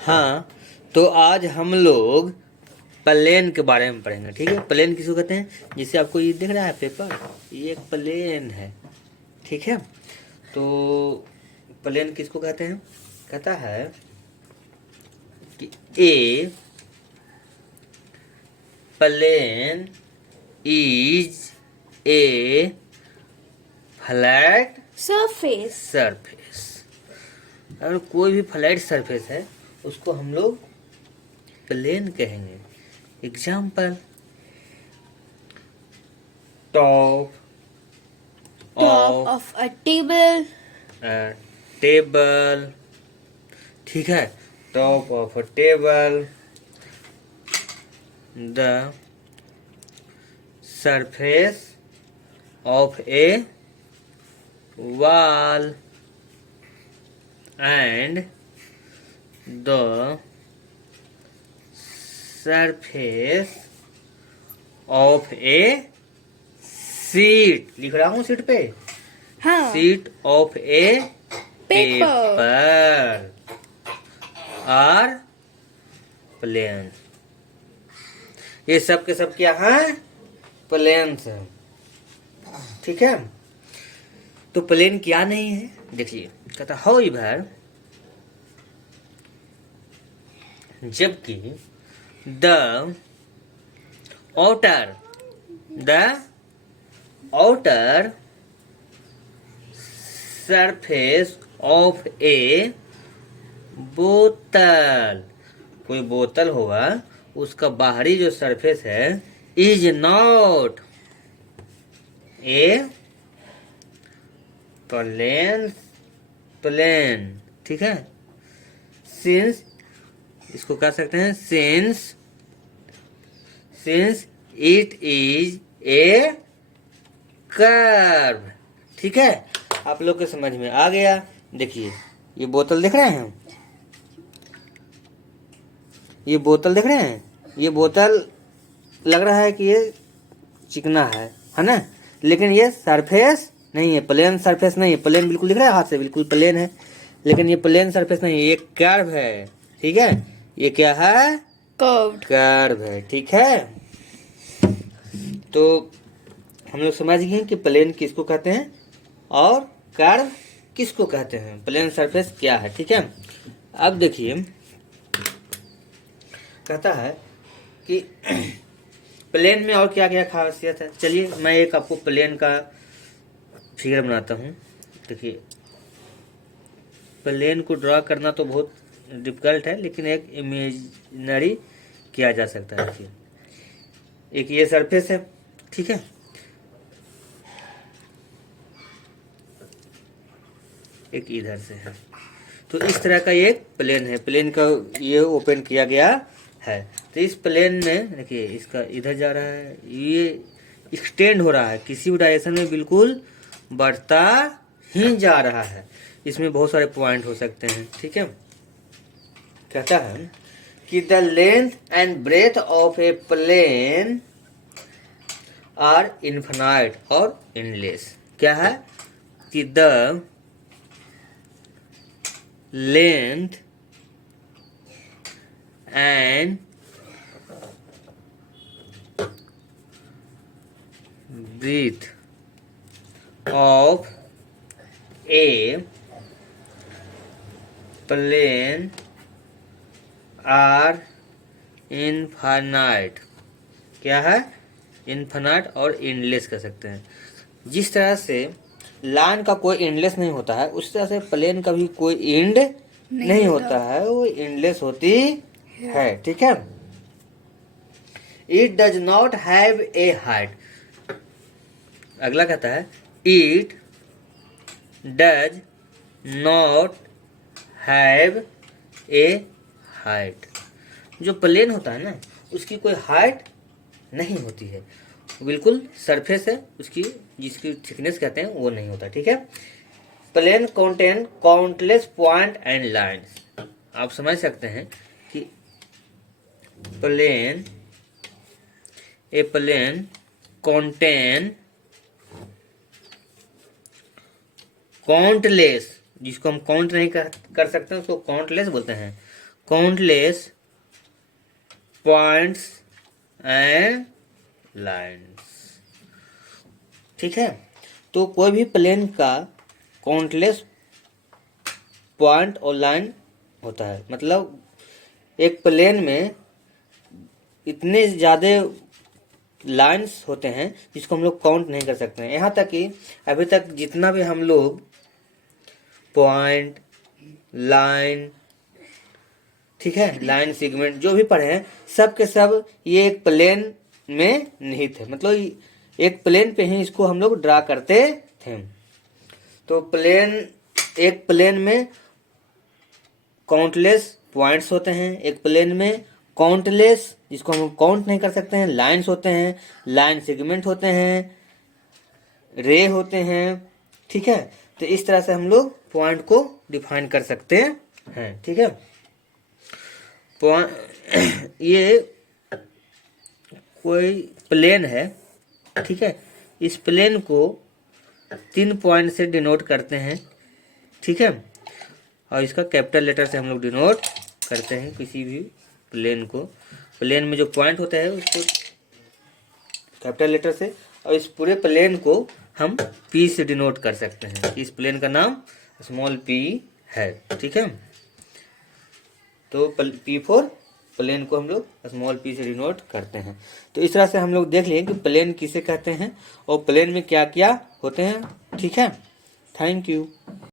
हाँ, तो आज हम लोग प्लेन के बारे में पढ़ेंगे। ठीक है, प्लेन किसको कहते हैं? जिससे आपको ये दिख रहा है पेपर, ये एक प्लेन है। ठीक है, तो प्लेन किसको कहते हैं? कहता है कि a plane is a flat surface. अगर कोई भी फ्लैट सरफेस है उसको हम लोग प्लेन कहेंगे। Example, top of a table, table. ठीक है, top of a table, the surface of A wall and the surface of a sheet। लिख रहा हूँ सीट पे, हाँ, sheet of a Paper. paper or plane। ये सब के सब क्या है? प्लेन्स है। ठीक है, तो प्लेन क्या नहीं है? देखिए, कहता हाउएवर, जबकि द आउटर सरफेस ऑफ ए बोतल, कोई बोतल होगा, उसका बाहरी जो सरफेस है इज नॉट ए प्लेन। ठीक है, सिंस, इसको कह सकते हैं since it is a curve. ठीक है, आप लोग के समझ में आ गया। देखिए, ये बोतल देख रहे हैं, ये बोतल देख रहे हैं, ये बोतल लग रहा है कि ये चिकना है ना, लेकिन ये सरफेस नहीं है, प्लेन सरफेस नहीं है। प्लेन बिल्कुल दिख रहा है, हाथ से बिल्कुल प्लेन है, लेकिन ये प्लेन सरफेस नहीं है, ये कर्व है। ठीक है, ये क्या है? कर्व है। ठीक है, तो हम लोग समझ गए कि प्लेन किसको कहते हैं और कर्व किसको कहते हैं, प्लेन सरफेस क्या है। ठीक है, अब देखिए, कहता है कि प्लेन में और क्या क्या खासियत है। चलिए, मैं एक आपको प्लेन का फिगर बनाता हूँ। देखिए, प्लेन को ड्रा करना तो बहुत डिफिकल्ट है, लेकिन एक इमेजिनरी किया जा सकता है। देखिए, एक ये सरफेस है, ठीक है, एक इधर से है, तो इस तरह का ये प्लेन है। प्लेन का ये ओपन किया गया है, तो इस प्लेन में देखिए, इसका इधर जा रहा है, ये एक्सटेंड हो रहा है, किसी भी डायरेक्शन में बिल्कुल बढ़ता ही जा रहा है। इसमें बहुत सारे पॉइंट हो सकते हैं। ठीक है, कहता है कि the length and breadth of a plane are infinite और एंडलेस। क्या है कि the length and breadth of a plane are infinite। क्या है? इनफिनाइट और एंडलेस कह सकते हैं। जिस तरह से लाइन का कोई एंडलेस नहीं होता है, उस तरह से प्लेन का भी कोई एंड नहीं होता है, वो एंडलेस होती है। ठीक है, it does not have a height. अगला कहता है it does not have a height. जो प्लेन होता है ना, उसकी कोई हाइट नहीं होती है, बिल्कुल सरफेस है उसकी, जिसकी थिकनेस कहते हैं, वो नहीं होता। ठीक है, plane contain countless point and lines. आप समझ सकते हैं कि plane a plane contain countless, जिसको हम काउंट नहीं कर सकते उसको काउंटलेस बोलते हैं। Countless points and lines. ठीक है, तो कोई भी प्लेन का काउंटलेस पॉइंट और लाइन होता है, मतलब एक प्लेन में इतने ज़्यादा लाइन्स होते हैं जिसको हम लोग काउंट नहीं कर सकते हैं। यहाँ तक कि अभी तक जितना भी हम लोग पॉइंट, लाइन, ठीक है, लाइन सेगमेंट जो भी पढ़े हैं, सब के सब ये एक प्लेन में निहित है, मतलब एक प्लेन पे ही इसको हम लोग ड्रा करते थे। तो एक प्लेन में काउंटलेस पॉइंट्स होते हैं, एक प्लेन में काउंटलेस, जिसको हम काउंट नहीं कर सकते हैं, लाइंस होते हैं, लाइन सेगमेंट होते हैं, रे होते हैं। ठीक है, तो इस तरह से हम लोग पॉइंट को डिफाइन कर सकते हैं। ठीक है, ये कोई प्लेन है, ठीक है, इस प्लेन को 3 पॉइंट से डिनोट करते हैं। ठीक है, और इसका कैपिटल लेटर से हम लोग डिनोट करते हैं किसी भी प्लेन को। प्लेन में जो पॉइंट होता है उसको कैपिटल लेटर से, और इस पूरे प्लेन को हम पी से डिनोट कर सकते हैं। इस प्लेन का नाम स्मॉल पी है। ठीक है, तो पी फोर प्लेन को हम लोग स्मॉल पी से डिनोट करते हैं। तो इस तरह से हम लोग देख लिए कि प्लेन किसे कहते हैं और प्लेन में क्या क्या होते हैं। ठीक है, थैंक यू।